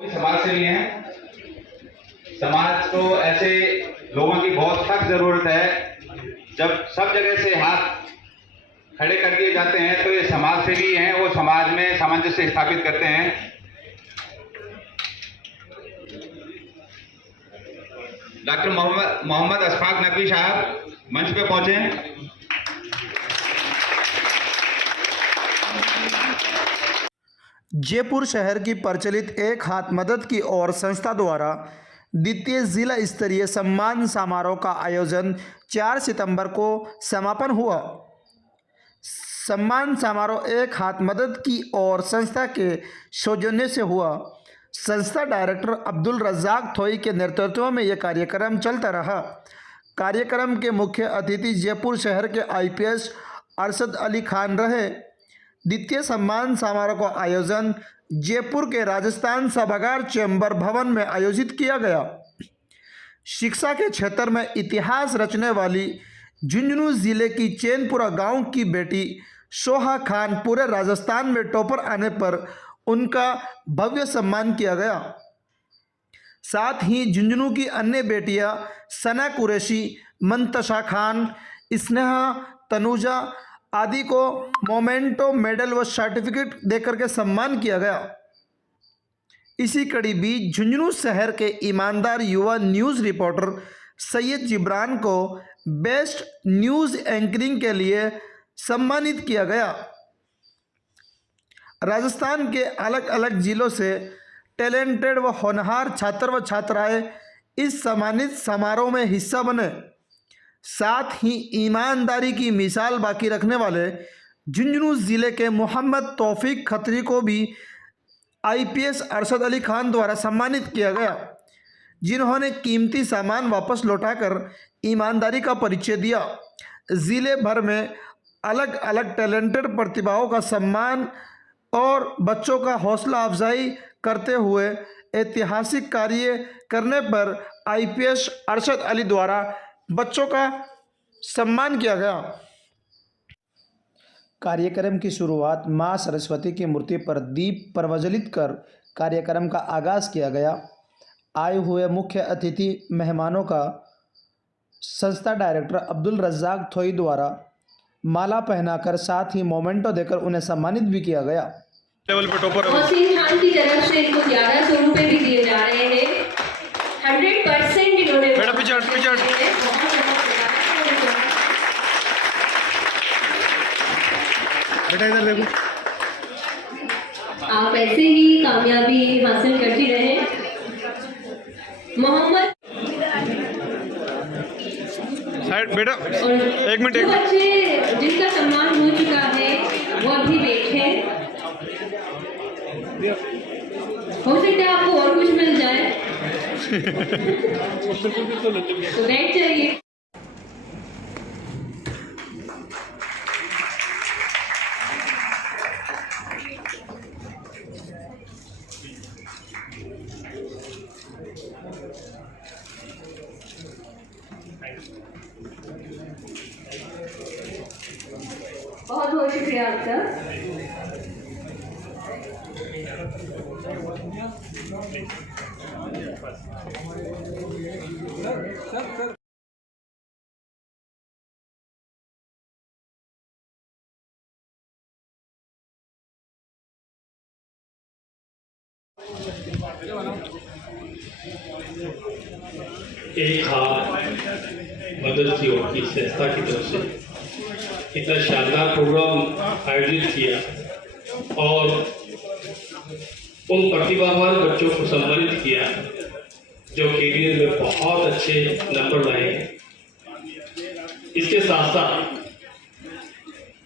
समाज सेवी हैं। समाज को ऐसे लोगों की बहुत सख्त जरूरत है। जब सब जगह से हाथ खड़े कर दिए जाते हैं तो ये समाज सेवी हैं, वो समाज में सामंजस्य स्थापित करते हैं। डॉक्टर मोहम्मद अशफाक नकवी साहब मंच पे पहुंचे। जयपुर शहर की प्रचलित एक हाथ मदद की ओर संस्था द्वारा द्वितीय जिला स्तरीय सम्मान समारोह का आयोजन 4 सितंबर को समापन हुआ। सम्मान समारोह एक हाथ मदद की ओर संस्था के सौजन्य से हुआ। संस्था डायरेक्टर अब्दुल रज्जाक थोई के नेतृत्व में यह कार्यक्रम चलता रहा। कार्यक्रम के मुख्य अतिथि जयपुर शहर के IPS अरशद अली खान रहे। द्वितीय सम्मान समारोह का आयोजन जयपुर के राजस्थान सभागार चैम्बर भवन में आयोजित किया गया। शिक्षा के क्षेत्र में इतिहास रचने वाली झुंझुनू जिले की चैनपुरा गांव की बेटी सोहा खान पूरे राजस्थान में टॉपर आने पर उनका भव्य सम्मान किया गया। साथ ही झुंझुनू की अन्य बेटियां सना कुरैशी, मंतशा खान, स्नेहा, तनुजा आदि को मोमेंटो मेडल व सर्टिफिकेट देकर के सम्मान किया गया। इसी कड़ी बीच झुंझुनू शहर के ईमानदार युवा न्यूज़ रिपोर्टर सैयद जिब्रान को बेस्ट न्यूज़ एंकरिंग के लिए सम्मानित किया गया। राजस्थान के अलग अलग जिलों से टैलेंटेड व होनहार छात्र व छात्राएं इस सम्मानित समारोह में हिस्सा बने। साथ ही ईमानदारी की मिसाल बाकी रखने वाले झुंझुनू जिले के मोहम्मद तौफीक खत्री को भी IPS अरशद अली खान द्वारा सम्मानित किया गया, जिन्होंने कीमती सामान वापस लौटाकर ईमानदारी का परिचय दिया। जिले भर में अलग अलग टैलेंटेड प्रतिभाओं का सम्मान और बच्चों का हौसला अफजाई करते हुए ऐतिहासिक कार्य करने पर IPS अरशद अली द्वारा बच्चों का सम्मान किया गया। कार्यक्रम की शुरुआत मां सरस्वती की मूर्ति पर दीप प्रज्वलित कर कार्यक्रम का आगाज किया गया। आए हुए मुख्य अतिथि मेहमानों का संस्था डायरेक्टर अब्दुल रज्जाक थोई द्वारा माला पहनाकर साथ ही मोमेंटो देकर उन्हें सम्मानित भी किया गया। लेवल पे टॉपर मोहसिन खान की तरफ से इनको 1100 रुपए भी दिए जा रहे हैं। 100% इन्होंने बेटा इधर देखो। आप ऐसे ही कामयाबी हासिल करती रहे। मोहम्मद साइड बेटा और एक मिनट जो बच्चे जिनका सम्मान हो चुका है वो अभी बैठे। हो सकता है आपको और कुछ मिल जाए तो बैठ जाइए। बहुत बहुत शुक्रिया आपका। एक हाथ मदद की ओर की संस्था की तरफ से इतना शानदार प्रोग्राम आयोजित किया और उन प्रतिभावान बच्चों को सम्मानित किया जो कैरियर में बहुत अच्छे नंबर लाए हैं। इसके साथ साथ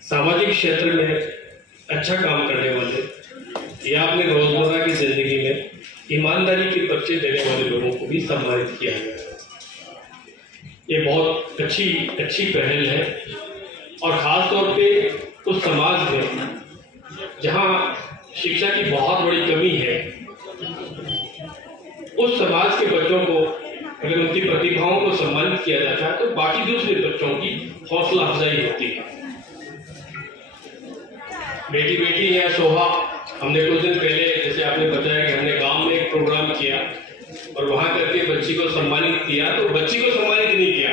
सामाजिक क्षेत्र में अच्छा काम करने वाले या अपने रोजमर्रा की जिंदगी में ईमानदारी के परिचय देने वाले लोगों को भी सम्मानित किया गया। ये बहुत अच्छी पहल है और ख़ास तौर पे उस समाज में जहाँ शिक्षा की बहुत बड़ी कमी है, उस समाज के बच्चों को अगर उनकी प्रतिभाओं को सम्मानित किया जाता है तो बाकी दूसरे बच्चों की हौसला अफजाई होती है। बेटी बेटी है सोहा, हमने कुछ दिन पहले जैसे आपने बताया कि हमने गांव में एक प्रोग्राम किया और वहां करके बच्ची को सम्मानित किया, तो बच्ची को सम्मानित नहीं किया,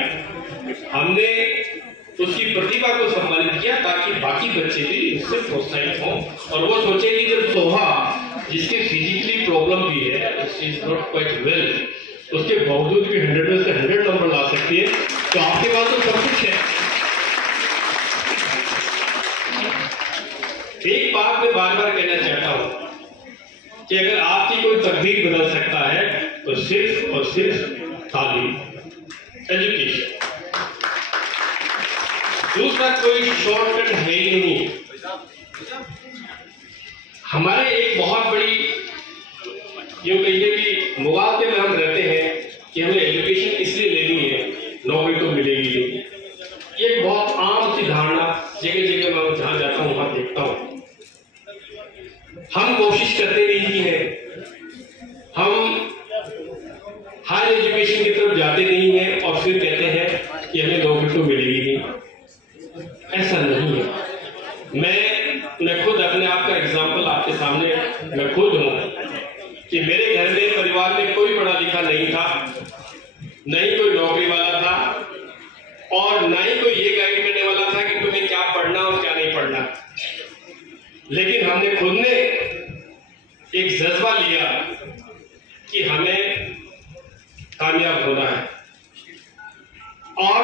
हमने उसकी प्रतिभा को सम्मानित किया ताकि बाकी बच्चे भी उससे प्रोत्साहित हों और वो सोचे कि जब सोहा जिसके फिजिकली प्रॉब्लम भी है, she is not quite well, उसके बावजूद भी 100 में से 100 नंबर ला सकती है, तो आपके पास तो सब कुछ है। एक बात मैं बार बार कहना चाहता हूं कि अगर आपकी कोई तकदीर बदल सकता है तो सिर्फ और सिर्फ तालीम, एजुकेशन, दूसरा कोई शॉर्टकट है ही नहीं। हमारे एक बहुत बड़ी यूं कहिए कि मुगालते में हम रहते हैं कि हमें एजुकेशन इसलिए लेनी है, नौकरी तो मिलेगी नहीं। ये एक बहुत आम सी धारणा जगह जगह मैं जहां जाता हूं वहां देखता हूं। हम कोशिश करते नहीं हैं, हम हायर एजुकेशन की तरफ जाते नहीं हैं और फिर कहते हैं कि हमें नौकरी तो मिलेगी नहीं। ऐसा नहीं है। मैं खुद अपने आप का एग्जाम्पल आपके सामने मैं खुद हूं कि मेरे घर में परिवार में कोई पढ़ा लिखा नहीं था, न ही कोई नौकरी वाला था और न ही कोई ये गाइड करने वाला था कि तुम्हें क्या पढ़ना और क्या नहीं पढ़ना। लेकिन हमने खुद ने एक जज्बा लिया कि हमें कामयाब होना है। और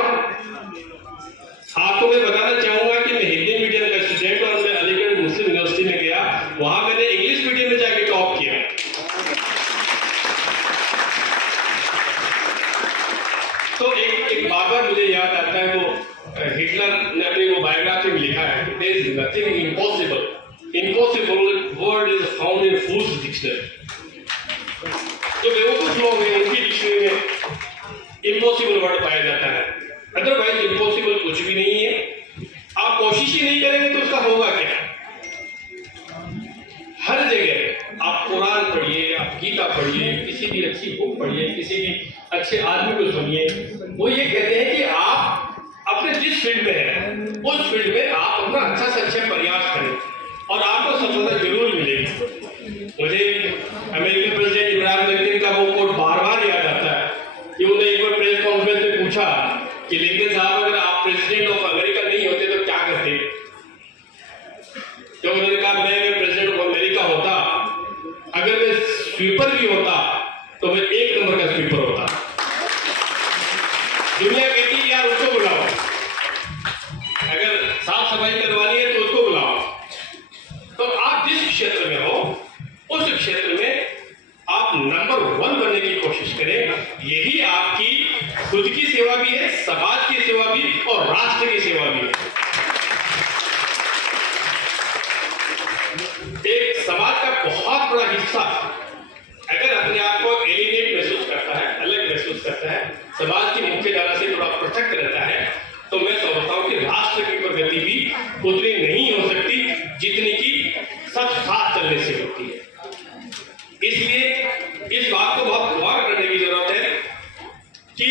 आपको मैं बताना चाहूंगा कि मैं हिंदी मीडियम का स्टूडेंट और मैं अलीगढ़ मुस्लिम यूनिवर्सिटी में गया, वहां मैंने इंग्लिश मीडियम में जाके टॉप किया। तो एक बार मुझे याद आता है, वो हिटलर ने अपनी वो बायोग्राफी में लिखा है, there is nothing impossible, impossible word is found in fool's dictionary. जो बेवकूफ लोग हैं उनकी डिक्शनरी में इम्पॉसिबल वर्ड पाया जाता है, अदरवाइज इम्पॉसिबल कुछ भी नहीं है। आप कोशिश ही नहीं करेंगे तो उसका होगा क्या? हर जगह आप कुरान पढ़िए, आप गीता पढ़िए, किसी भी अच्छी बुक पढ़िए, किसी भी अच्छे आदमी को सुनिए, वो ये कहते हैं कि आप अपने जिस फील्ड में हैं उस फील्ड में आप अपना अच्छा से अच्छा प्रयास करें और आपको सफलता जरूर मिलेगी। मुझे अमेरिकन प्रेसिडेंट इब्राहिम लिंकन का वो कोट बार बार याद आता है कि उन्हें एक बार प्रेस कॉन्फ्रेंस में पूछा कि लिंकन साहब, अगर आप प्रेसिडेंट ऑफ अमेरिका नहीं होते तो क्या करते? तो उन्होंने कहा, मैं प्रेसिडेंट ऑफ अमेरिका होता, अगर मैं स्वीपर भी होता तो मैं 1 नंबर का स्वीपर होता। दुनिया कहती है यार उसको बुलाओ, अगर साफ सफाई करवानी है तो उसको बुलाओ। तो आप जिस क्षेत्र में हो उस क्षेत्र में आप नंबर 1 बनने की कोशिश करें। यही आपकी खुद की सेवा भी है, समाज की सेवा भी और राष्ट्र की सेवा भी है। एक समाज का बहुत बड़ा हिस्सा अगर अपने आप को एलिनेट महसूस करता है, अलग महसूस करता है, समाज की मुख्य धारा से थोड़ा पृथक रहता है, तो मैं समझता हूं कि राष्ट्र की प्रगति भी उतनी नहीं हो सकती जितनी की सब साथ चलने से होती है। इसलिए इस बात को बहुत गौर करने की जरूरत है कि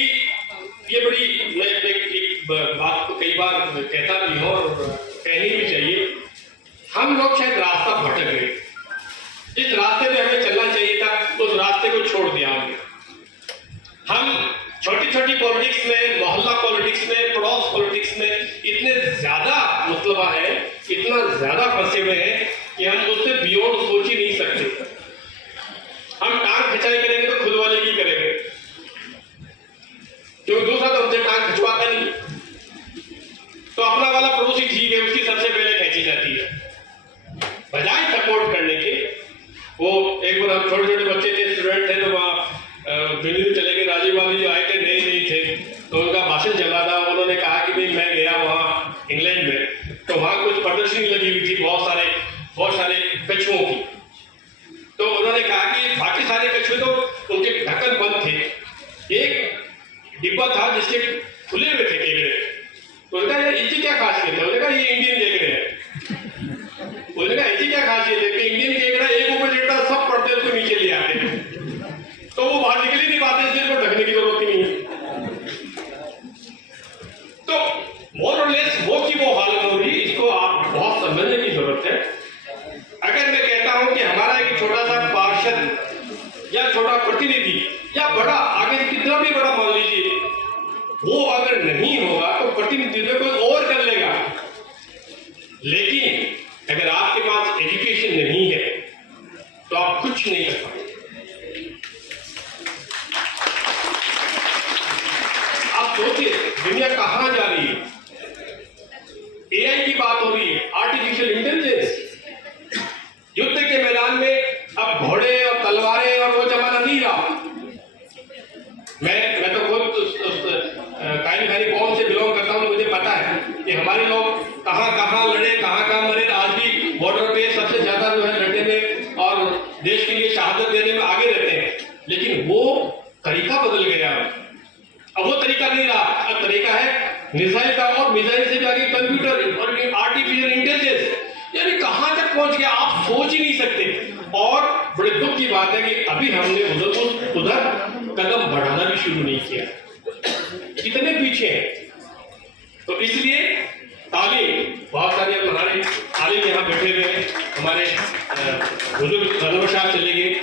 ये बड़ी, मैं एक बात को कई बार कहता भी हूं और कहनी भी चाहिए, हम लोग शायद रास्ता भटक गए। जिस रास्ते पे हमें चलना चाहिए था उस रास्ते को छोड़ दिया हमने। हम छोटी छोटी पॉलिटिक्स में, मोहल्ला पॉलिटिक्स में, पड़ोस पॉलिटिक्स में इतने ज्यादा मुतलबा है, इतना ज्यादा फंसे हुए हैं कि हम उससे बियॉन्ड सोच ही नहीं सकते। हम टांग खिंचाई करेंगे तो खुद वाले की करेंगे, क्योंकि दूसरा तो हमसे टांग खिंचवाता नहीं, तो अपना वाला पड़ोसी ठीक है, उसकी सबसे पहले खींची जाती है बजाय सपोर्ट करने के। वो एक बार हम छोटे छोटे बच्चे थे, स्टूडेंट थे, तो वहाँ दिल्ली चले गए, राजीव गांधी जो आए थे नए थे, तो उनका भाषण चला था। उन्होंने कहा कि भाई मैं गया वहाँ इंग्लैंड में, तो वहाँ कुछ प्रदर्शनी लगी हुई थी बहुत सारे कछुओं की। तो उन्होंने कहा कि बाकी सारे कछुए तो उनके ढक्कन बंद थे, एक डिब्बा था जिसके खुले हुए थे केकड़े। तो उन्होंने कहा इसकी क्या खासियत है? उन्होंने कहा ये इंडियन केकड़े हैं। उन्होंने कहा ऐसी क्या खासियत है कि इंडियन केकड़ा एक ऊपर लेटा, सब पढ़ते उसको नीचे ले आते हैं। छोटा प्रतिनिधि या बड़ा आगे कितना भी बड़ा मान लीजिए, वो अगर नहीं होगा तो प्रतिनिधित्व कोई और कर लेगा। लेकिन अगर आपके पास एजुकेशन नहीं है तो आप कुछ नहीं कर पाएंगे। आप सोचिए दुनिया कहां जा रही है। एआई की बात हो रही है, आर्टिफिशियल इंटेलिजेंस। युद्ध के मैदान में अब घोड़े और तलवारें और वो जमाना नहीं रहा। मैं तो खुद कायनी खानी कौम से बिलोंग करता हूं, तो मुझे पता है कि हमारे लोग कहां कहां लड़े, कहां कहां मरे। आज भी बॉर्डर पे सबसे ज्यादा जो है लड़ने में और देश के लिए शहादत देने में आगे रहते हैं। लेकिन वो तरीका बदल गया। अब वो तरीका नहीं रहा, अब तरीका है मिसाइल का, और मिसाइल से भी आगे कंप्यूटर और आर्टिफिशियल इंटेलिजेंस। यानी कहां तक पहुंच गया आप सोच ही नहीं सकते। और बड़े दुख की बात है कि अभी हमने उधर कदम बढ़ाना भी शुरू नहीं किया, कितने पीछे हैं। तो इसलिए तालीम, बहुत सारे हमारे तालीम यहाँ बैठे हुए हैं, हमारे बुजुर्ग रनवर साहब चले गए,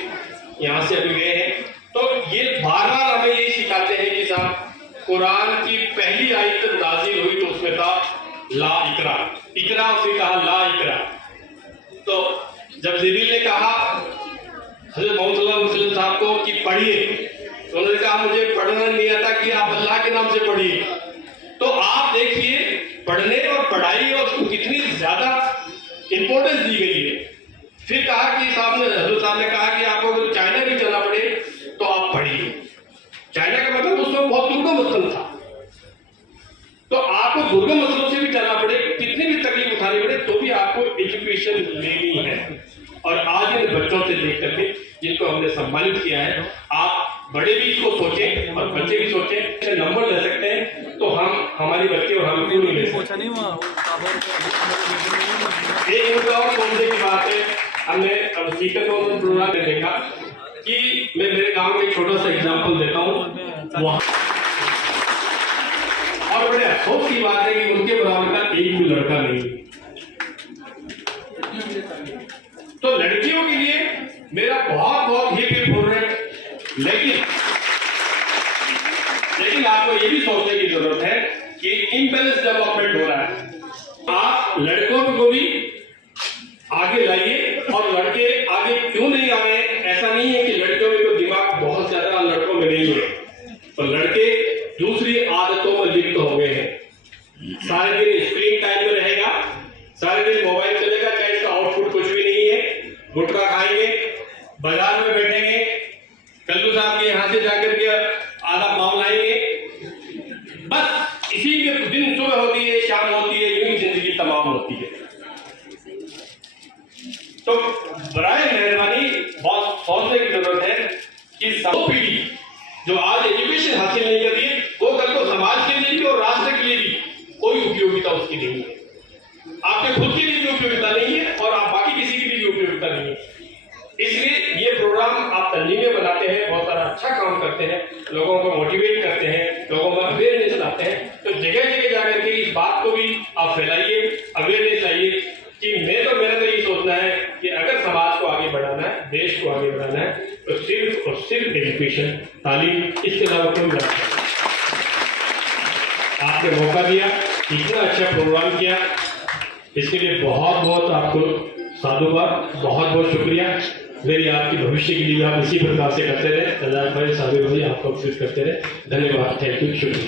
यहाँ से अभी गए हैं। तो ये बार बार हमें यही सिखाते हैं कि साहब कुरान की पहली आयत नाजिल हुई तो उसमें था ला इकरा, इकरा उसने कहा ला इकरा। तो जब जिब्रील ने कहा हज़रत मोहम्मद सल्लल्लाहु अलैहि वसल्लम साहब को कि पढ़िए, तो उन्होंने कहा मुझे पढ़ना नहीं आता, कि आप अल्लाह के नाम से पढ़िए। तो आप देखिए पढ़ने और पढ़ाई और उसको कितनी ज्यादा इंपॉर्टेंस दी गई है। फिर कहा कि हज़रत साहब ने कहा कि आपको अगर चाइना भी चलना पड़े तो आप पढ़िए। चाइना का मतलब उस वक्त बहुत दुर्गम स्थल था, तो आपको दुर्गम स्थलों से भी चलना पड़े, कितनी भी तकलीफ उठानी पड़े, तो भी आपको एजुकेशन लेनी है। और आज इन बच्चों से देख करके जिनको हमने सम्मानित किया है, आप बड़े भी इसको सोचें और बच्चे भी सोचें, नंबर ले सकते हैं तो हम हमारे बच्चे और हम क्यों नहीं ले सकते। एक मुद्दा और सोचने की बात है, हमने अब स्पीकर को प्रोग्राम में देखा कि मैं मेरे गांव में एक छोटा सा एग्जांपल देता हूँ। वहां और बड़े अफसोस की बात है कि उनके बराबर का एक भी लड़का नहीं। तो लड़कियों के लिए मेरा बहुत बहुत ही फेवरेट, लेकिन आपको ये भी सोचने की जरूरत है कि इम्बैलेंस डेवलपमेंट हो रहा है। आप लड़कों को भी आगे लाइए, और लड़के आगे क्यों नहीं आ रहे हैं, ऐसा नहीं है कि लड़कियों में तो दिमाग बहुत ज्यादा लड़कों में नहीं है, तो लड़के दूसरी आदतों में लिप्त हो गए हैं। सारे दिन स्क्रीन टाइम में रहेगा, सारे दिन मोबाइल चलेगा, चाहे इसका आउटपुट कुछ भी नहीं है। गुटखा खाएंगे, बाजार में बैठेंगे, कल्लू साहब के यहाँ से जाकर के आधा पाव लाएंगे, बस इसी में दिन सुबह होती है, शाम होती है, यूं जिंदगी तमाम होती है। तो बराए मेहरबानी बहुत सोचने की जरूरत है कि सब पीढ़ी जो आज एजुकेशन हासिल नहीं कर रही है, वो कल को समाज के लिए भी और राष्ट्र के लिए भी कोई उपयोगिता उसकी नहीं है। आपके खुद के लिए भी उपयोगिता नहीं है और आप बाकी किसी की भी उपयोगिता नहीं है। इसलिए ये प्रोग्राम आप तंजीम में बनाते हैं, बहुत सारा अच्छा काम करते हैं, लोगों को मोटिवेट करते हैं, लोगों में अवेयरनेस लाते हैं। तो जगह जगह जाकर के इस बात को भी आप फैलाइए, अवेयरनेस लाइए कि मेरा तो ये सोचना है कि अगर समाज को आगे बढ़ाना है, देश को आगे बढ़ाना है, तो सिर्फ और सिर्फ एजुकेशन, तालीम, इसके अलावा क्यों नहीं। आपने मौका दिया, इतना अच्छा प्रोग्राम किया, इसके लिए बहुत बहुत आपको साधुवाद, बहुत बहुत शुक्रिया। मेरी आपकी भविष्य के लिए आप इसी प्रकार से करते रहे। रजाक भाई, साबिर भाई, आपको अफसोस करते रहे। धन्यवाद, थैंक यू, शुक्रिया।